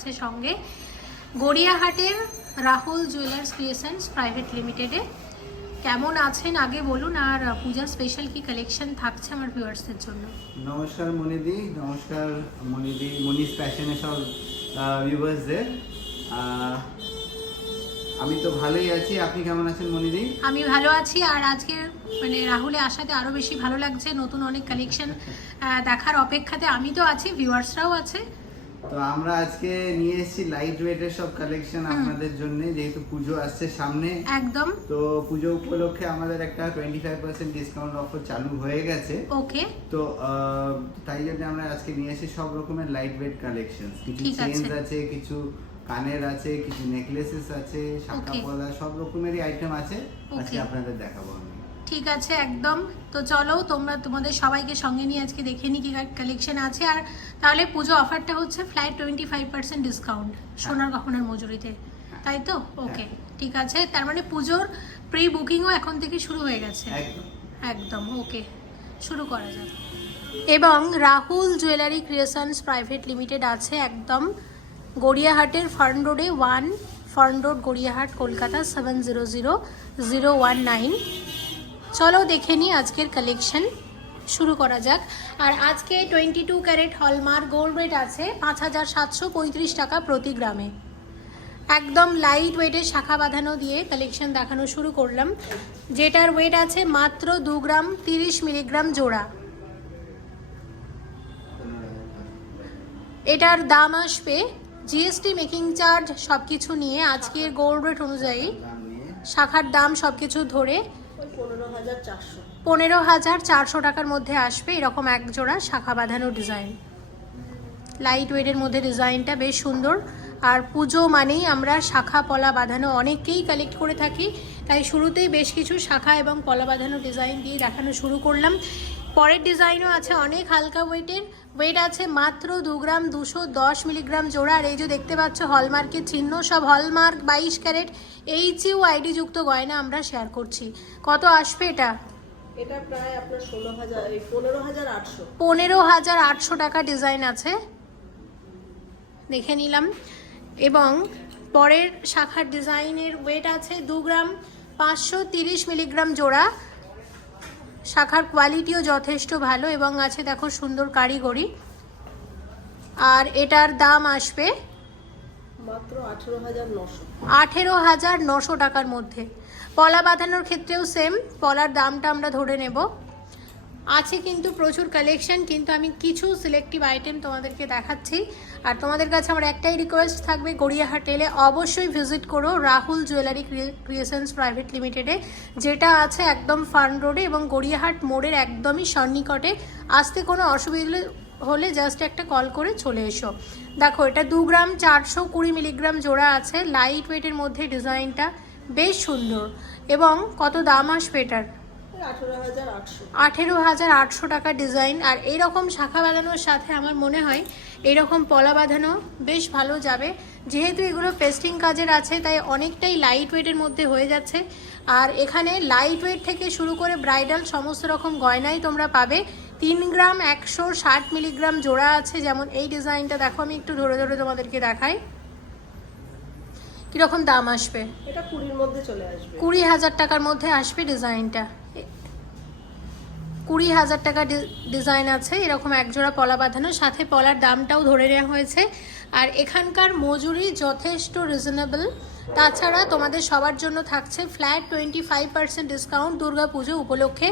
আছে সঙ্গে। গড়িয়াহাটের রাহুল জুয়েলার্স ক্রিয়েশনস প্রাইভেট লিমিটেডে। কেমন আছেন? আগে বলুন আর পূজার স্পেশাল কি কালেকশন থাকছে আমার ভিউয়ার্সদের জন্য? নমস্কার মনিদি নমস্কার মনিদি মনিস ফ্যাশনের সব ভিউয়ার্সদের আমি তো ভালোই আছি। আপনি কেমন আছেন মনিদি? আমি ভালো আছি আর আজকে মানে রাহুলে আসাতে আরও বেশি ভালো লাগছে। নতুন অনেক কালেকশন দেখার অপেক্ষাতে আমি তো আছি ভিউয়ার্সরাও আছে। তো আমরা আজকে নিয়ে এসেছি লাইট ওয়েটের সব কালেকশন আপনাদের জন্য যেহেতু পুজো আসছে সামনে। একদম। তো পুজো উপলক্ষে আমাদের একটা twenty five percent discount offer চালু হয়ে গেছে। ওকে তো তাই জন্য আমরা আজকে নিয়ে এসেছি সব রকমের লাইট ওয়েট কালেকশন কিছু ঠিক আছে। কিছু কানের আছে কিছু নেকলেসেস আছে শাখা. পলা সব রকমেরই আইটেম আছে। আজকে আপনাদের দেখাবো আমি। ঠিক আছে একদম। তো চলো তোমরা তোমাদের সবাইকে সঙ্গে নিয়ে আজকে দেখে নি কি কালেকশন আছে। আর তাহলে পুজো অফারটা হচ্ছে flat twenty five percent discount সোনার গহনার মজুরিতে। তাই তো? ওকে ঠিক আছে। তার মানে পুজোর প্রি বুকিংও এখন থেকে শুরু হয়ে গেছে। একদম। একদম ওকে শুরু করা যাক। এবং Rahul jewellery creations private limited আছে একদম। গড়িয়াহাটের ফার্ন রোডে one Fern Road Gariahat Kolkata seven zero zero zero one nine চলো দেখে নিই আজকের কালেকশন শুরু করা যাক। আর আজকে twenty two carat hallmark gold rate আছে পাঁচ হাজার সাতশো পঁয়ত্রিশ টাকা প্রতি গ্রামে। একদম লাইট ওয়েটের শাখা বাঁধানো দিয়ে কালেকশন দেখানো শুরু করলাম। যেটার ওয়েট আছে মাত্র দু গ্রাম তিরিশ মিলিগ্রাম জোড়া। এটার দাম আসবে জিএসটি মেকিং চার্জ সব কিছু নিয়ে আজকের গোল্ড রেট অনুযায়ী। শাখার দাম সব কিছু ধরে পনেরো হাজার চারশো। টাকার মধ্যে আসবে এরকম এক জোড়া শাখা বাঁধানো ডিজাইন। লাইট ওয়েটের মধ্যে ডিজাইনটা বেশ সুন্দর। আর পুজো মানেই আমরা শাখা, পলা বাঁধানো অনেকেই কালেক্ট করে থাকি। তাই শুরুতেই বেশ কিছু শাখা এবং পলা বাঁধানো ডিজাইন দিয়ে দেখানো শুরু করলাম। পরের ডিজাইনও আছে অনেক হালকা ওয়েটের ওয়েট আছে মাত্র দু গ্রাম দুশো দশ মিলিগ্রাম জোড়া। আর এই যে দেখতে পাচ্ছ হলমার্কের চিহ্ন সব হলমার্ক বাইশ ক্যারেট। এইচ ইউ আইডি যুক্ত গয়না আমরা শেয়ার করছি। কত আসবে এটা? এটা প্রায় আপনার ষোলো হাজার পনেরো হাজার আটশো। পনেরো হাজার আটশো টাকা ডিজাইন আছে। দেখে নিলাম। এবং পরের শাখার ডিজাইনের ওয়েট আছে দু গ্রাম পাঁচশো তিরিশ মিলিগ্রাম জোড়া। শাখার কোয়ালিটিও যথেষ্ট ভালো এবং আছে দেখো সুন্দর কারিগরি। আর এটার দাম আসবে আঠেরো হাজার নশো। টাকার মধ্যে। পলা বাঁধানোর ক্ষেত্রেও সেম পলার দামটা আমরা ধরে নেব। আছে কিন্তু প্রচুর কালেকশন কিন্তু আমি কিছু সিলেক্টিভ আইটেম তোমাদেরকে দেখাচ্ছি। আর তোমাদের কাছে আমার একটাই রিকোয়েস্ট থাকবে গড়িয়াহাট এলে অবশ্যই ভিজিট করো রাহুল জুয়েলারি ক্রিয়েশনস প্রাইভেট লিমিটেডে যেটা আছে একদম ফার্ন রোডে এবং গড়িয়াহাট মোড়ের একদমই সন্নিকটে। আসতে কোনো অসুবিধা হলে জাস্ট একটা কল করে চলে এসো। দেখো, এটা দু গ্রাম চারশো কুড়ি মিলিগ্রাম জোড়া আছে লাইট ওয়েটের মধ্যে ডিজাইনটা বেশ সুন্দর। এবং কত দাম আসবে এটার? আঠেরো হাজার আটশো। টাকা ডিজাইন। আর এইরকম শাখা বাঁধানোর সাথে আমার মনে হয় এইরকম পলা বাঁধানো বেশ ভালো যাবে। যেহেতু এগুলো পেস্টিং কাজের আছে তাই অনেকটাই লাইট ওয়েটের মধ্যে হয়ে যাচ্ছে। আর এখানে লাইট ওয়েট থেকে শুরু করে ব্রাইডাল সমস্ত রকম গয়নাই তোমরা পাবে। তিন গ্রাম একশো ষাট মিলিগ্রাম জোড়া আছে। যেমন এই ডিজাইনটা দেখো আমি একটু ধরে ধরে তোমাদেরকে দেখাই। কীরকম দাম আসবে? এটা কুড়ির মধ্যে চলে আসবে। কুড়ি হাজার টাকার মধ্যে আসবে ডিজাইনটা। কুড়ি হাজার টাকা ডিজাইন আছে, এরকম একজোড়া পলা বাঁধানো, সাথে পলার দামটাও ধরে নেওয়া হয়েছে। আর এখানকার মজুরি যথেষ্ট রিজনেবল তাছাড়া তোমাদের সবার জন্য থাকছে flat twenty five percent discount Durga Puja উপলক্ষে।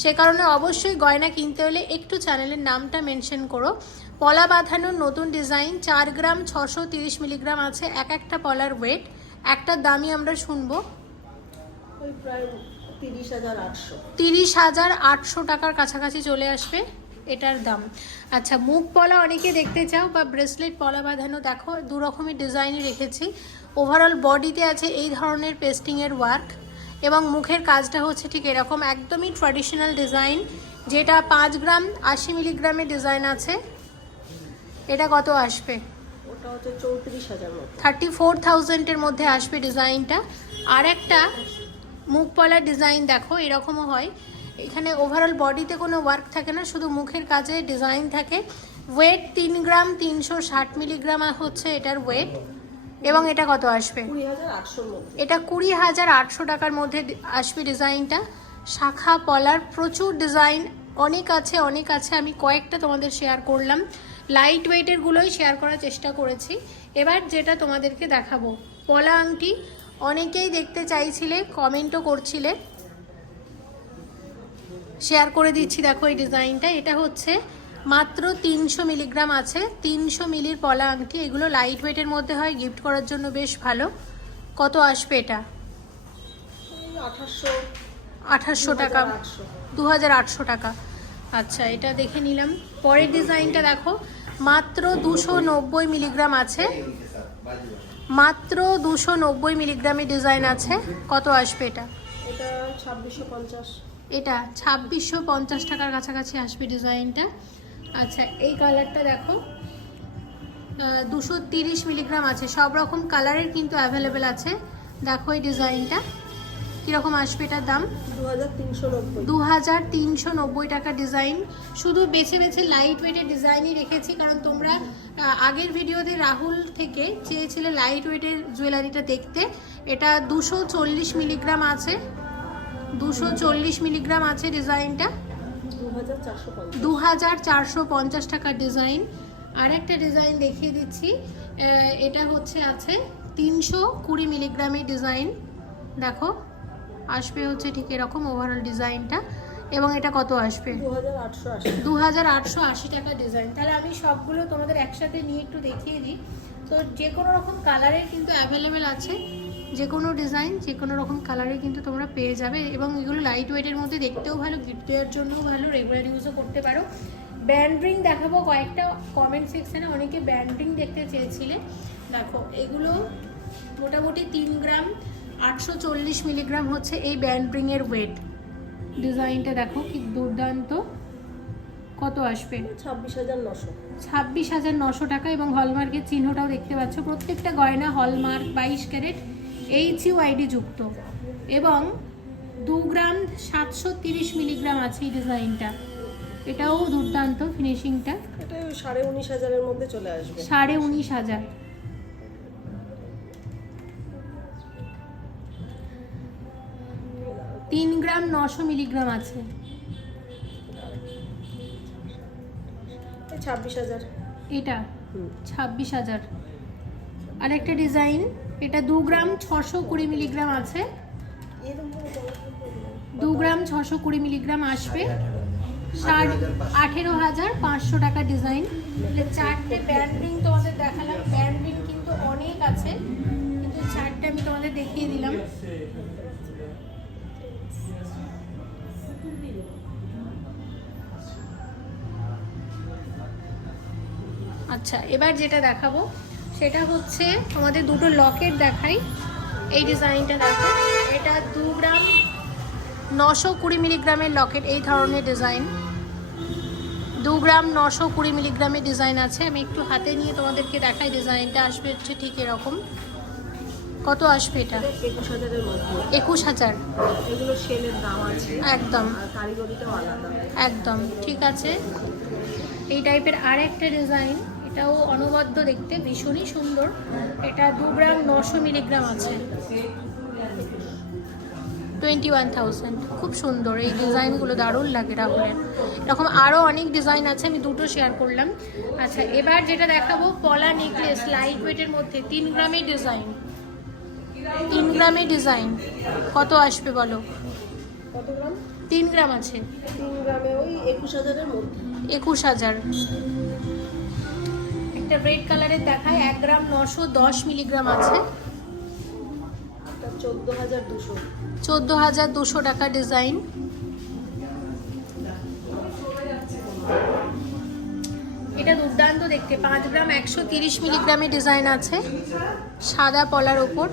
সে কারণে অবশ্যই গয়না কিনতে হলে একটু চ্যানেলের নামটা মেনশন করো। পলা বাঁধানোর নতুন ডিজাইন চার গ্রাম ছশো তিরিশ মিলিগ্রাম আছে, এক একটা পলার ওয়েট একটার দামই আমরা শুনব। তিরিশ হাজার আটশো। টাকার কাছাকাছি চলে আসবে এটার দাম। আচ্ছা মুখ পলা অনেকে দেখতে চাও বা ব্রেসলেট পলা বাঁধানো দেখো দু রকমের ডিজাইনই রেখেছি। ওভারঅল বডিতে আছে এই ধরনের পেস্টিংয়ের ওয়ার্ক এবং মুখের কাজটা হচ্ছে ঠিক এরকম একদমই ট্র্যাডিশনাল ডিজাইন যেটা পাঁচ গ্রাম আশি মিলিগ্রামের ডিজাইন আছে। এটা কত আসবে? ওটা চৌত্রিশ হাজার থার্টি ফোর থাউজেন্ডের মধ্যে আসবে ডিজাইনটা আর একটা মুখ পলার ডিজাইন দেখো এরকমও হয়। এখানে ওভারঅল বডিতে কোনো ওয়ার্ক থাকে না শুধু মুখের কাজে ডিজাইন থাকে। ওয়েট তিন গ্রাম তিনশো ষাট মিলিগ্রাম হচ্ছে এটার ওয়েট এবং এটা কত আসবে? এটা কুড়ি হাজার আটশো টাকার মধ্যে আসবে ডিজাইনটা শাখা পলার প্রচুর ডিজাইন অনেক আছে অনেক আছে আমি কয়েকটা তোমাদের শেয়ার করলাম। লাইট ওয়েটের গুলোই শেয়ার করার চেষ্টা করেছি। এবার যেটা তোমাদেরকে দেখাবো পলা আংটি। অনেকেই দেখতে চাইছিলে কমেন্টও করছিলে। শেয়ার করে দিচ্ছি দেখো এই ডিজাইনটা এটা হচ্ছে মাত্র তিনশো মিলিগ্রাম আছে। তিনশো মিলির পলা আংটি। এগুলো লাইট ওয়েটের মধ্যে হয় গিফট করার জন্য বেশ ভালো। কত আসবে এটা? আঠাশশো। টাকা। দু হাজার আটশো টাকা। আচ্ছা এটা দেখে নিলাম। পরের ডিজাইনটা দেখো। মাত্র দুশো নব্বই মিলিগ্রাম আছে। মাত্র দুশো নব্বই মিলিগ্রামের ডিজাইন আছে। কত আসবে এটা? এটা ছাব্বিশশো পঞ্চাশ। এটা ছাব্বিশশো পঞ্চাশ টাকার কাছাকাছি আসবে ডিজাইনটা আচ্ছা এই কালারটা দেখো। দুশো তিরিশ মিলিগ্রাম আছে। সব রকম কালারের কিন্তু অ্যাভেলেবেল আছে। দেখো এই ডিজাইনটা কীরকম আসবে এটার দাম? দু হাজার তিনশো নব্বই। দু হাজার তিনশো নব্বই টাকা ডিজাইন। শুধু বেছে বেছে লাইট ওয়েটের ডিজাইনই রেখেছি কারণ তোমরা আগের ভিডিওতে রাহুল থেকে চেয়েছিলে লাইট ওয়েটের জুয়েলারিটা দেখতে। এটা দুশো চল্লিশ মিলিগ্রাম আছে। দুশো চল্লিশ মিলিগ্রাম আছে ডিজাইনটা দু হাজার চারশো পঞ্চাশ। দু হাজার চারশো পঞ্চাশ টাকার ডিজাইন আর একটা ডিজাইন দেখিয়ে দিচ্ছি এটা হচ্ছে আছে তিনশো কুড়ি মিলিগ্রামের ডিজাইন দেখো। আসবে হচ্ছে ঠিক এরকম ওভারঅল ডিজাইনটা। এবং এটা কত আসবে? দু হাজার আটশো আশি। দু হাজার আটশো আশি টাকা ডিজাইন। তাহলে আমি সবগুলো তোমাদের একসাথে নিয়ে একটু দেখিয়ে দিই। তো যে কোনো রকম কালারের কিন্তু অ্যাভেলেবেল আছে। যে কোনো ডিজাইন যে কোনো রকম কালারে কিন্তু তোমরা পেয়ে যাবে। এবং এগুলো লাইট ওয়েটের মধ্যে দেখতেও ভালো গিফট দেওয়ার জন্যও ভালো রেগুলার ইউজও করতে পারো। ব্যান্ড রিং দেখাবো কয়েকটা কমেন্ট সেকশানে অনেকে ব্যান্ড রিং দেখতে চেয়েছিলে। দেখো এগুলো মোটামুটি তিন গ্রাম। আটশো চল্লিশ মিলিগ্রাম হচ্ছে এই ব্যান্ড রিংয়ের ওয়েট ডিজাইনটা দেখো কি দুর্দান্ত। কত আসবে? ছাব্বিশ হাজার নশো। ছাব্বিশ হাজার নশো টাকা এবং হলমার্কের চিহ্নটাও দেখতে পাচ্ছ। প্রত্যেকটা গয়না হলমার্ক বাইশ ক্যারেট এইচ ইউ আইডি যুক্ত। এবং দু গ্রাম সাতশো তিরিশ মিলিগ্রাম আছে এই ডিজাইনটা। এটাও দুর্দান্ত ফিনিশিংটা এটা সাড়ে উনিশ হাজারের মধ্যে চলে আসবে। সাড়ে উনিশ হাজার। তিন গ্রাম নশো মিলিগ্রাম আছে। ছাব্বিশ হাজার। এটা? ছাব্বিশ হাজার। আরেকটা ডিজাইন এটা দু গ্রাম ছশো কুড়ি মিলিগ্রাম আছে। দু গ্রাম ছশো কুড়ি মিলিগ্রাম আসবে। ষাট আঠেরো হাজার পাঁচশো টাকা ডিজাইন। চারটে ব্যান্ডিং তোমাদের দেখালাম। ব্যান্ডিং কিন্তু অনেক আছে। কিন্তু চারটে আমি তোমাদের দেখিয়ে দিলাম। আচ্ছা এবার যেটা দেখাবো সেটা হচ্ছে আমাদের দুটো লকেট দেখাই। এই ডিজাইনটা দেখো এটা দু গ্রাম নশো কুড়ি মিলিগ্রামের লকেট এই ধরনের ডিজাইন। দু গ্রাম নশো কুড়ি মিলিগ্রামের ডিজাইন আছে আমি একটু হাতে নিয়ে তোমাদেরকে দেখাই ডিজাইনটা আসবে হচ্ছে ঠিক এরকম। কত আসবে এটা? একুশ হাজারের মধ্যে। একুশ হাজার। এগুলো সেলের দাম আছে একদম। কারিগরিটাও আলাদা। একদম ঠিক আছে। এই টাইপের আর একটা ডিজাইন। এটাও অনবদ্য দেখতে ভীষণই সুন্দর। এটা দু গ্রাম নশো মিলিগ্রাম আছে। Twenty one thousand. খুব সুন্দর এই ডিজাইনগুলো দারুণ লাগে রাহুলের। এরকম আরও অনেক ডিজাইন আছে আমি দুটো শেয়ার করলাম। আচ্ছা এবার যেটা দেখাবো পলা নেকলেস লাইট ওয়েটের মধ্যে তিন গ্রামের ডিজাইন তিন গ্রামের ডিজাইন কত আসবে বলো? কত গ্রাম? তিন গ্রাম আছে। তিন গ্রামে ওই একুশ হাজারের মধ্যে। একুশ হাজার। একটা রেড কালারের দেখায় এক গ্রাম নশো দশ মিলিগ্রাম আছে। এটা চোদ্দ হাজার দুশো। টাকা ডিজাইন এটা দুর্দান্ত দেখতে পাঁচ গ্রাম একশো তিরিশ মিলিগ্রামের ডিজাইন আছে। সাদা পলার ওপর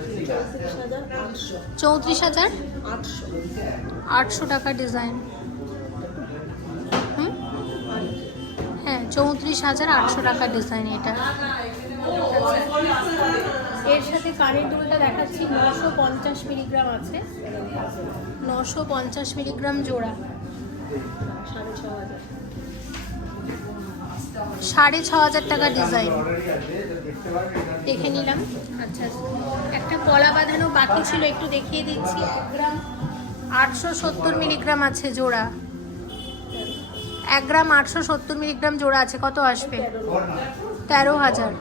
চৌত্রিশ হাজার আটশো। টাকা ডিজাইন চৌত্রিশ হাজার আটশো টাকা ডিজাইন এটা। এর সাথে কানের দুলটা দেখাচ্ছি নশো পঞ্চাশ মিলিগ্রাম আছে। নশো পঞ্চাশ মিলিগ্রাম জোড়া। সাড়ে ছ হাজার। সাড়ে ছ হাজার টাকা ডিজাইন দেখে নিলাম। আচ্ছা একটা কলা বাঁধানো বাকি ছিল একটু দেখিয়ে দিচ্ছি। আটশো সত্তর মিলিগ্রাম আছে জোড়া। এক গ্রাম আটশো সত্তর মিলিগ্রাম জোড়া আছে কত আসবে? তেরো হাজার।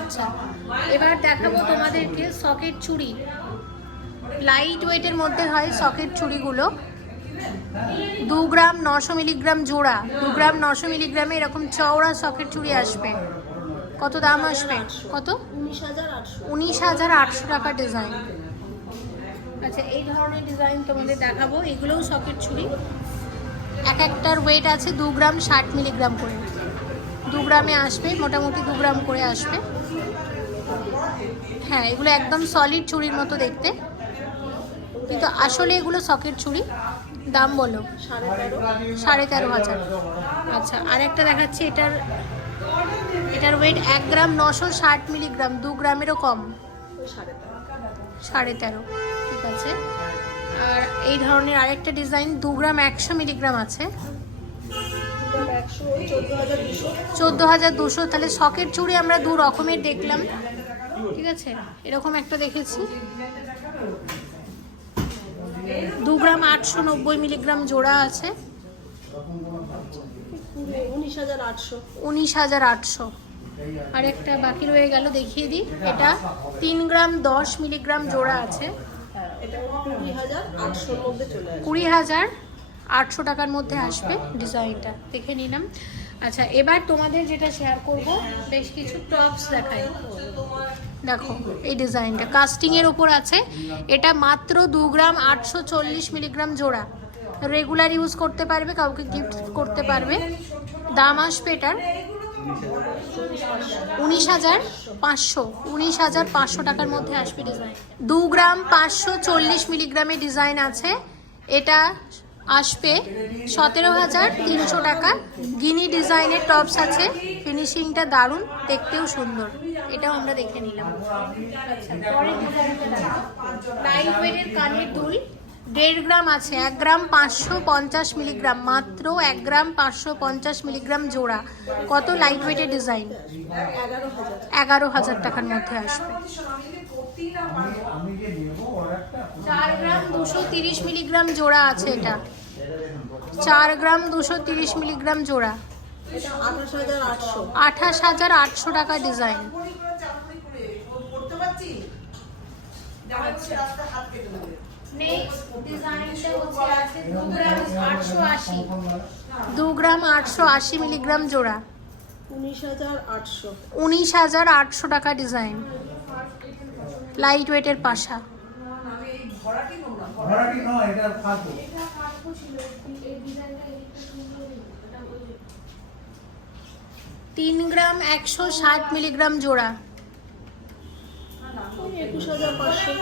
আচ্ছা এবার দেখাবো তোমাদেরকে সকেট চুড়ি। লাইট ওয়েটের মধ্যে হয় সকেট চুড়িগুলো। দু গ্রাম নশো মিলিগ্রাম জোড়া দু গ্রাম নশো মিলিগ্রামে এরকম চওড়া সকেট চুড়ি আসবে। কত দাম আসবে? কত? উনিশ হাজার আটশো। উনিশ হাজার আটশো টাকা ডিজাইন আচ্ছা এই ধরনের ডিজাইন তোমাদের দেখাবো। এগুলোও সকেট ছুরি এক একটার ওয়েট আছে দু গ্রাম ষাট মিলিগ্রাম করে। দু গ্রামে আসবে, মোটামুটি দু গ্রাম করে আসবে। হ্যাঁ এগুলো একদম সলিড চুড়ির মতো দেখতে। কিন্তু আসলে এগুলো সকেট চুড়ি দাম বলো? সাড়ে তেরো হাজার। আচ্ছা আর একটা দেখাচ্ছি, এটার এটার ওয়েট এক গ্রাম নশো ষাট মিলিগ্রাম দু গ্রামেরও কম। সাড়ে তেরো। ঠিক আছে। আর এই ধরনের আরেকটা ডিজাইন দু গ্রাম একশো মিলিগ্রাম আছে। চোদ্দ হাজার দুশো। তাহলে শখের চুড়ি আমরা দু রকমের দেখলাম। ঠিক আছে? এরকম একটা দেখেছি। দু গ্রাম আটশো নব্বই মিলিগ্রাম জোড়া আছে। উনিশ হাজার আটশো। আর একটা বাকি রয়ে গেল দেখিয়ে দিই। এটা তিন গ্রাম দশ মিলিগ্রাম জোড়া আছে। কুড়ি হাজার আটশো টাকার মধ্যে আসবে ডিজাইনটা। দেখে নিলাম। আচ্ছা এবার তোমাদের যেটা শেয়ার করব, বেশ কিছু টপস দেখাই। দেখো, এই ডিজাইনটা কাস্টিংয়ের ওপর আছে। এটা মাত্র দু গ্রাম আটশো চল্লিশ মিলিগ্রাম জোড়া। রেগুলার ইউজ করতে পারবে, কাউকে গিফট করতে পারবে। দাম আসবে এটার উনিশ হাজার পাঁচশো, উনিশ হাজার পাঁচশো টাকার মধ্যে আসবে ডিজাইন দু গ্রাম পাঁচশো চল্লিশ মিলিগ্রামের ডিজাইন আছে। এটা আসবে সতেরো হাজার তিনশো টাকা। গিনি ডিজাইনের টপস আছে। ফিনিশিংটা দারুণ, দেখতেও সুন্দর। এটাও আমরা দেখে নিলাম। আচ্ছা লাইট ওয়েটের কানের দুল। দেড় গ্রাম আছে, এক গ্রাম পাঁচশো পঞ্চাশ মিলিগ্রাম, মাত্র এক গ্রাম পাঁচশো পঞ্চাশ মিলিগ্রাম জোড়া। কত লাইট ওয়েটের ডিজাইন এগারো হাজার টাকার মধ্যে আসবে। চার গ্রাম দুশো তিরিশ মিলিগ্রাম জোড়া আছে এটা। চার গ্রাম দুশো তিরিশ মিলিগ্রাম জোড়া। আঠাশ হাজার আটশো আঠাশ হাজার আটশো টাকা ডিজাইন দু গ্রাম আটশো আশি। মিলিগ্রাম জোড়া। উনিশ হাজার আটশো। উনিশ হাজার আটশো টাকা ডিজাইন। লাইট ওয়েটের পাশা। তিন গ্রাম একশো ষাট মিলিগ্রাম জোড়া। একুশ হাজার পাঁচশো।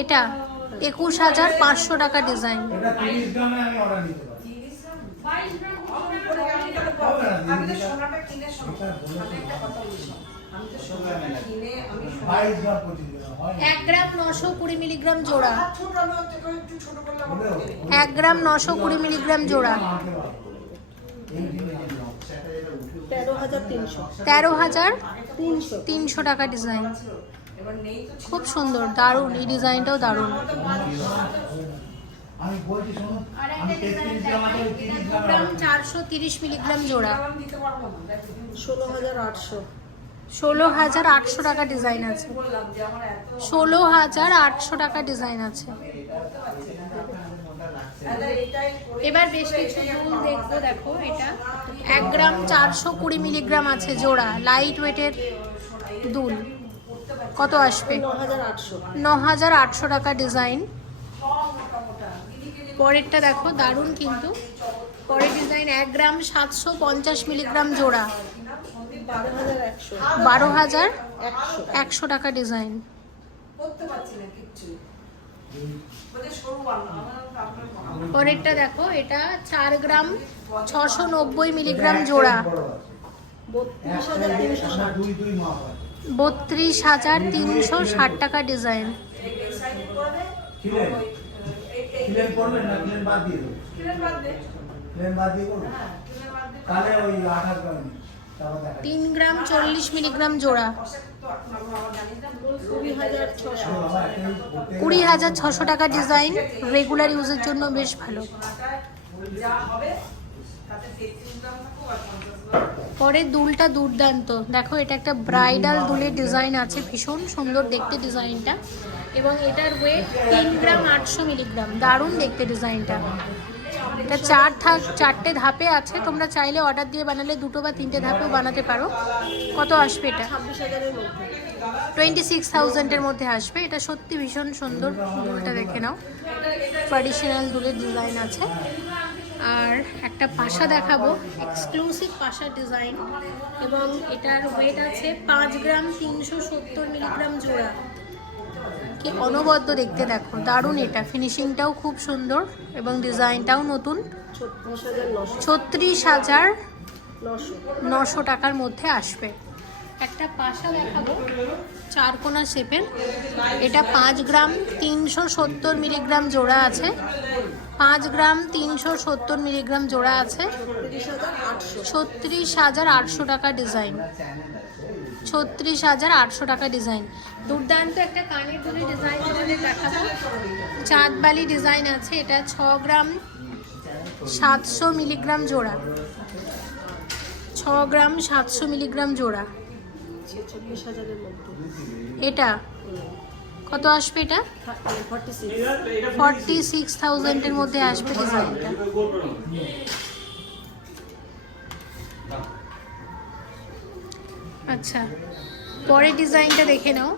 এটা একুশ হাজার পাঁচশো টাকা ডিজাইন। এক গ্রাম নশো কুড়ি মিলিগ্রাম জোড়া। এক গ্রাম নশো কুড়ি মিলিগ্রাম জোড়া। তেরো হাজার তিনশো টাকা ডিজাইন। খুব সুন্দর দারুণ এই ডিজাইনটাও দারুণ। চারশো তিরিশ মিলিগ্রাম জোড়া। ষোলো হাজার আটশো। ষোলো হাজার আটশো টাকা ডিজাইন আছে। ষোলো হাজার আটশো টাকা ডিজাইন আছে। এবার বেশ কিছু দুল দেখব দেখো এটা। এক গ্রাম চারশো কুড়ি মিলিগ্রাম আছে জোড়া লাইট ওয়েটের দুল। কত আসবে ন হাজার আটশো টাকা ডিজাইন পরেরটা দেখো দারুণ কিন্তু পরের ডিজাইন এক গ্রাম সাতশো পঞ্চাশ মিলিগ্রাম জোড়া বারো হাজার একশো টাকা ডিজাইন পরেরটা দেখো এটা চার গ্রাম ছশো নব্বই মিলিগ্রাম জোড়া বত্রিশ হাজার তিনশো ষাট হয় বত্রিশ হাজার তিনশো ষাট টাকা ডিজাইন। তিন গ্রাম চল্লিশ মিলিগ্রাম জোড়া কুড়ি হাজার ছশো টাকা ডিজাইন রেগুলার ইউজের জন্য বেশ ভালো পরের দুলটা দুর্দান্ত। দেখো এটা একটা ব্রাইডাল দুলের ডিজাইন আছে ভীষণ সুন্দর দেখতে ডিজাইনটা। এবং এটার ওয়েট তিন গ্রাম আটশো মিলিগ্রাম। দারুণ দেখতে ডিজাইনটা। এটা চার থাক চারটে ধাপে আছে তোমরা চাইলে অর্ডার দিয়ে বানালে দুটো বা তিনটে ধাপেও বানাতে পারো। কত আসবে এটা? ছাব্বিশ হাজারের মধ্যে টোয়েন্টি সিক্স থাউজেন্ডের মধ্যে আসবে। এটা সত্যি ভীষণ সুন্দর দুলটা দেখে নাও। ট্র্যাডিশনাল দুলের ডিজাইন আছে। আর একটা পাশা দেখাবো এক্সক্লুসিভ পাশা ডিজাইন এবং এটার ওয়েট আছে পাঁচ গ্রাম তিনশো সত্তর মিলিগ্রাম জোড়া। কি অনবদ্য দেখতে দেখো, দারুণ এটা। ফিনিশিংটাও খুব সুন্দর এবং ডিজাইনটাও নতুন। ছত্রিশ হাজার নশো টাকার মধ্যে আসবে। একটা পাশা দেখাবো চার কোনা শেপের এটা পাঁচ গ্রাম তিনশো সত্তর মিলিগ্রাম জোড়া আছে। পাঁচ গ্রাম তিনশো সত্তর মিলিগ্রাম জোড়া আছে। ছত্রিশ হাজার আটশো টাকা ডিজাইন। ছত্রিশ হাজার আটশো টাকা ডিজাইন। দুর্দান্ত একটা কানের ডিজাইন দেখাবো। চাঁদবালি ডিজাইন আছে, এটা ছ গ্রাম সাতশো মিলিগ্রাম জোড়া। ছ গ্রাম সাতশো মিলিগ্রাম জোড়া। এটা কত আসবে এটা? ফর্টি সিক্স থাউজেন্ডের মধ্যে আসবে ডিজাইনটা আচ্ছা পরের ডিজাইনটা দেখে নাও।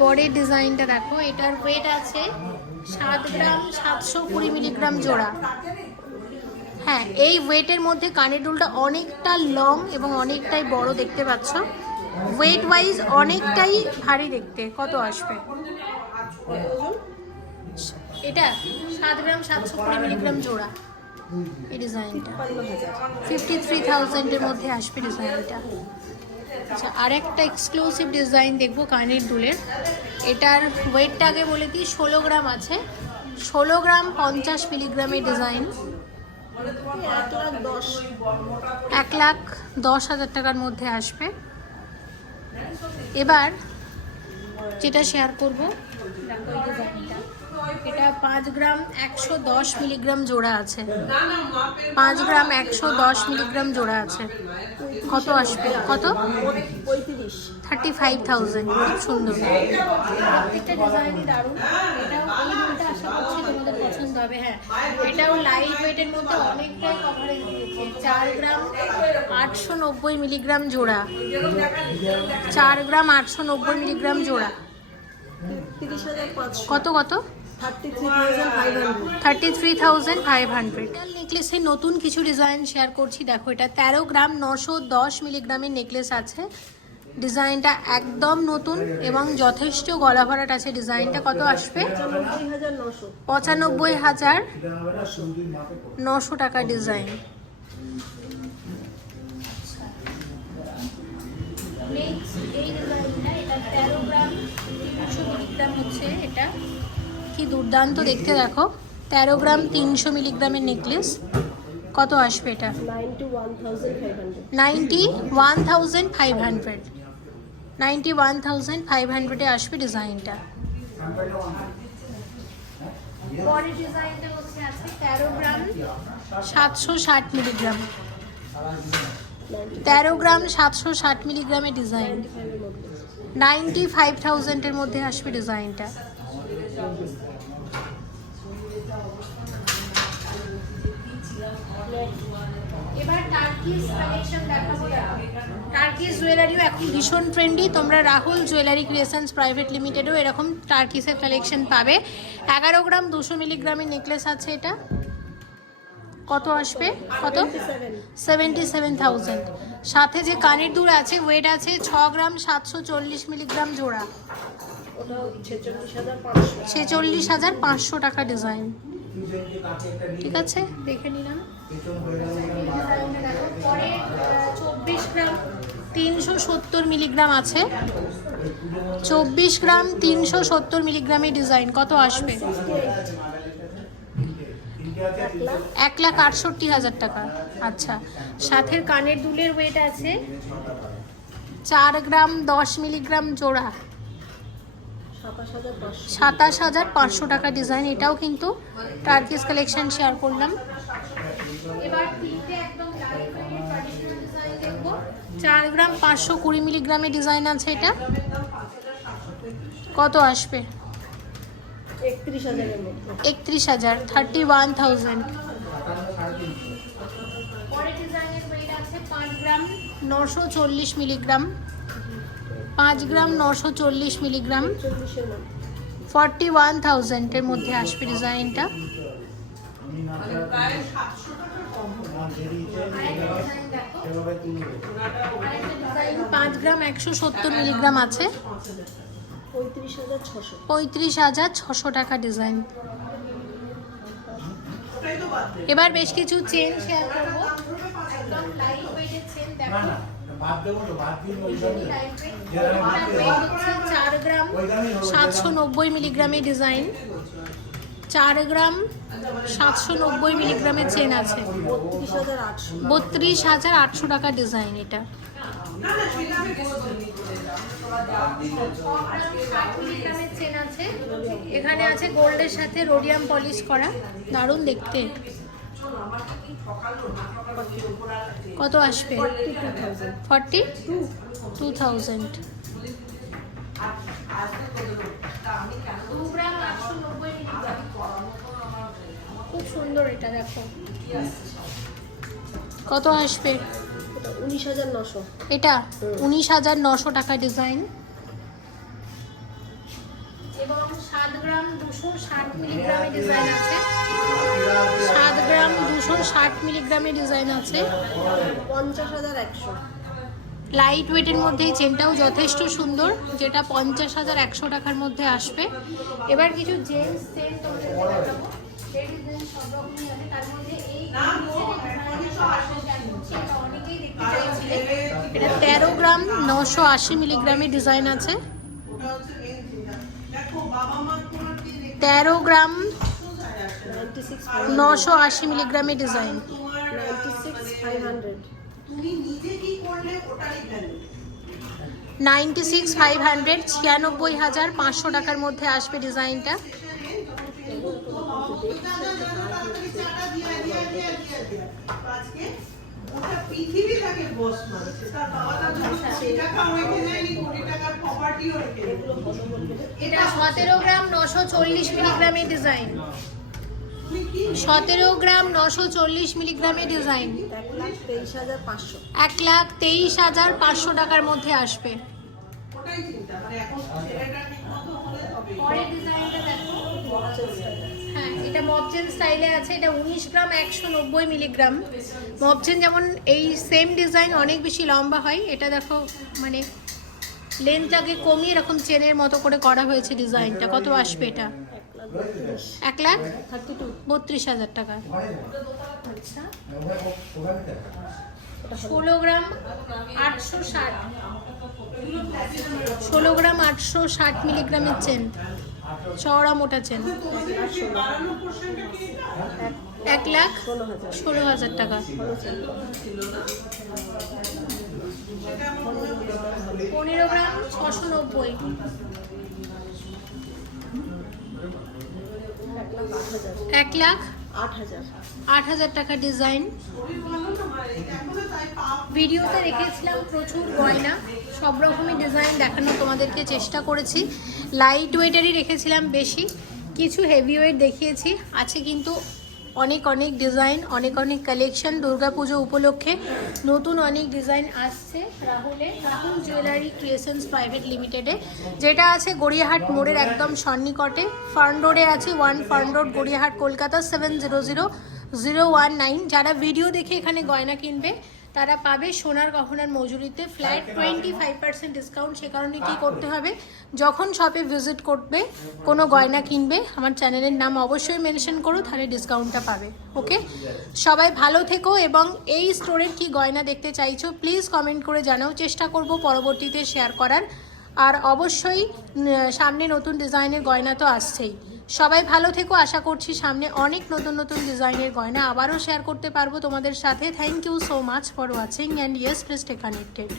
পরের ডিজাইনটা দেখো এটার ওয়েট আছে সাত গ্রাম সাতশো কুড়ি মিলিগ্রাম জোড়া। হ্যাঁ এই ওয়েটের মধ্যে কানের দুলটা অনেকটা লং এবং অনেকটাই বড় দেখতে পাচ্ছ। ওয়েট ওয়াইজ অনেকটাই ভারী দেখতে। কত আসবে? এটা সাত গ্রাম, সাতশো কুড়ি মিলিগ্রাম জোড়া। এই ডিজাইনটা। ফিফটি থ্রি থাউজেন্ডের মধ্যে আসবে ডিজাইনটা। আচ্ছা আরেকটা এক্সক্লুসিভ ডিজাইন দেখব কানের দুলের। এটার ওয়েটটা আগে বলে দিই, ষোলো গ্রাম আছে। ষোলো গ্রাম পঞ্চাশ মিলিগ্রামের ডিজাইন। এক লাখ দশ হাজার টাকার মধ্যে আসবে। এবার যেটা শেয়ার করব এটা পাঁচ গ্রাম একশো দশ মিলিগ্রাম জোড়া আছে। পাঁচ গ্রাম একশো দশ মিলিগ্রাম জোড়া আছে। কত আসবে? কত? পঁয়ত্রিশ। থার্টি ফাইভ থাউজেন্ড খুব সুন্দর। প্রত্যেকটা ডিজাইনই দারুণ এটাও এই দুলটা আশা করছি হবে হ্যাঁ এটাও লাইট ওয়েটের মধ্যে অনেকটাই কভারেজ দিয়েছে। চার গ্রাম আটশো নব্বই মিলিগ্রাম জোড়া। চার গ্রাম আটশো নব্বই মিলিগ্রাম জোড়া কত কত? Thirty three thousand five hundred thirty three thousand five hundred নেকলেসের নতুন কিছু ডিজাইন শেয়ার করছি। দেখো এটা তেরো গ্রাম নশো দশ মিলিগ্রামের নেকলেস আছে। ডিজাইনটা একদম নতুন এবং যথেষ্ট গলা ভরাট আছে। ডিজাইনটা কত আসবে? পঁচানব্বই হাজার নশো টাকা ডিজাইন। কি দুর্দান্ত দেখতে দেখো। তেরো গ্রাম তিনশো মিলিগ্রামের নেকলেস। কত আসবে এটা? Ninety one thousand five hundred. Ninety one thousand five hundred আসবে ডিজাইনটা। পরের ডিজাইনটা হচ্ছে আছে তেরো গ্রাম। সাতশো ষাট মিলিগ্রাম। তেরো গ্রাম সাতশো ষাট মিলিগ্রামের ডিজাইন। নাইনটি ফাইভ থাউজেন্ডের মধ্যে আসবে ডিজাইনটা। এবার টার্কিস কালেকশন দেখাবো। টার্কিস জুয়েলারিও এখন ভীষণ ট্রেন্ডি তোমরা রাহুল জুয়েলারি ক্রিয়েশনস প্রাইভেট লিমিটেডও এরকম টার্কিসের কালেকশন পাবে। এগারো গ্রাম দুশো মিলিগ্রামের নেকলেস আছে এটা। কত আসবে? কত? সেভেন্টি সেভেন থাউজেন্ড সাথে যে কানের দুল আছে ওয়েট আছে ছ গ্রাম সাতশো চল্লিশ মিলিগ্রাম জোড়া। ওটা ছেচল্লিশ হাজার পাঁচশো ছেচল্লিশ হাজার পাঁচশো টাকা ডিজাইন ঠিক আছে? দেখে নিলাম। পরে চব্বিশ গ্রাম। তিনশো সত্তর মিলিগ্রাম আছে। চব্বিশ গ্রাম তিনশো সত্তর মিলিগ্রামের ডিজাইন। কত আসবে? এক লাখ আটষট্টি হাজার টাকা। আচ্ছা সাথের কানের দুলের ওয়েট আছে। চার গ্রাম দশ মিলিগ্রাম জোড়া। সাতাশ হাজার পাঁচশো টাকা ডিজাইন। এটাও কিন্তু টার্কিস কালেকশন শেয়ার করলাম। এবার চার গ্রাম পাঁচশো কুড়ি মিলিগ্রামের ডিজাইন আছে এটা। কত আসবে? একত্রিশ হাজার থার্টি ওয়ান থাউজেন্ড। পরের ডিজাইনের ওয়েট আছে পাঁচ গ্রাম নশো চল্লিশ মিলিগ্রাম। পাঁচ গ্রাম নশো চল্লিশ মিলিগ্রাম। ফর্টি ওয়ান থাউজেন্ডের মধ্যে আসবে ডিজাইনটা। পাঁচ গ্রাম একশো সত্তর মিলিগ্রাম আছে। পঁয়ত্রিশ হাজার ছশো টাকা ডিজাইন। এবার বেশ কিছু চেন চার গ্রাম সাতশো নব্বই মিলিগ্রামের ডিজাইন। চার গ্রাম সাতশো নব্বই মিলিগ্রামের চেন আছে। বত্রিশ হাজার আটশো টাকা ডিজাইন এটা। আছে এখানে আছে গোল্ডের সাথে রোডিয়াম পলিশ করা। দারুণ দেখতে। কত আসবে? ফর্টি? Two thousand. খুব সুন্দর এটা দেখো। কত আসবে? এটা উনিশ হাজার নশো। এটা? উনিশ হাজার নশো টাকা ডিজাইন। এবং সাত গ্রাম দুশো ষাট মিলিগ্রামের ডিজাইন আছে। সাত গ্রাম দুশো ষাট মিলিগ্রামের ডিজাইন আছে। পঞ্চাশ হাজার একশো। লাইট ওয়েটের মধ্যে এই চেনটাও যথেষ্ট সুন্দর, যেটা পঞ্চাশ হাজার একশো টাকার মধ্যে আসবে। এবার কিছু জেন্টস চেন তার গ্রাম, নশো আশি মিলিগ্রামের ডিজাইন আছে। তেরো গ্রাম, নশো আশি মিলিগ্রামের design ninety six five hundred ninety six five hundred ছিয়ানব্বই হাজার পাঁচশো টাকার মধ্যে আসবে ডিজাইনটা। এটা সতেরো গ্রাম নশো চল্লিশ মিলিগ্রামের ডিজাইন। তুমি কি সতেরো গ্রাম নশো চল্লিশ মিলিগ্রামের ডিজাইন। এক লাখ তেইশ হাজার পাঁচশো টাকার মধ্যে আসবে। হ্যাঁ এটা মপচেন স্টাইলে আছে, এটা উনিশ গ্রাম একশো নব্বই মিলিগ্রাম। মপচেন যেমন এই সেম ডিজাইন অনেক বেশি লম্বা হয়, এটা দেখো মানে লেন্থটাকে কমিয়ে এরকম চেনের মতো করে করা হয়েছে ডিজাইনটা, কত আসবে এটা? এক লাখ? বত্রিশ হাজার টাকা। ষোলো গ্রাম আটশো ষাট। ষোলো গ্রাম আটশো ষাট মিলিগ্রামের চেন। চওড়া মোটা চেন। এক লাখ ষোলো হাজার টাকা। পনেরো গ্রাম ছশো নব্বই। এক লাখ আট হাজার। আট টাকা ডিজাইন। ভিডিওতে রেখেছিলাম প্রচুর গয়না সব রকমের ডিজাইন দেখানো তোমাদেরকে চেষ্টা করেছি। লাইট ওয়েটারই রেখেছিলাম বেশি কিছু হেভি ওয়েট দেখিয়েছি আছে কিন্তু অনেক অনেক ডিজাইন অনেক অনেক কালেকশন দুর্গাপুজো উপলক্ষে নতুন অনেক ডিজাইন আসছে রাহুলে রাহুল জুয়েলারি ক্রিয়েশনস প্রাইভেট লিমিটেডে যেটা আছে গড়িয়াহাট মোড়ের একদম সন্নিকটে। ফার্ন রোডে আছে one Fern Road Gariahat, Kolkata seven zero zero zero one nine যারা ভিডিও দেখে এখানে গয়না কিনবে তারা পাবে সোনার গহনার মজুরিতে flat twenty five percent discount সে কারণে কী করতে হবে? যখন শপে ভিজিট করবে কোনো গয়না কিনবে আমার চ্যানেলের নাম অবশ্যই মেনশন করো তাহলে ডিসকাউন্টটা পাবে। ওকে সবাই ভালো থেকো এবং এই স্টোরের কি গয়না দেখতে চাইছো প্লিজ কমেন্ট করে জানাও। চেষ্টা করব পরবর্তীতে শেয়ার করার। আর অবশ্যই সামনে নতুন ডিজাইনের গয়না তো আসছেই। সবাই ভালো থেকো, আশা করছি সামনে অনেক নতুন নতুন ডিজাইনের গয়না আবারও শেয়ার করতে পারব তোমাদের সাথে। Thank you so much for watching and yes please stay connected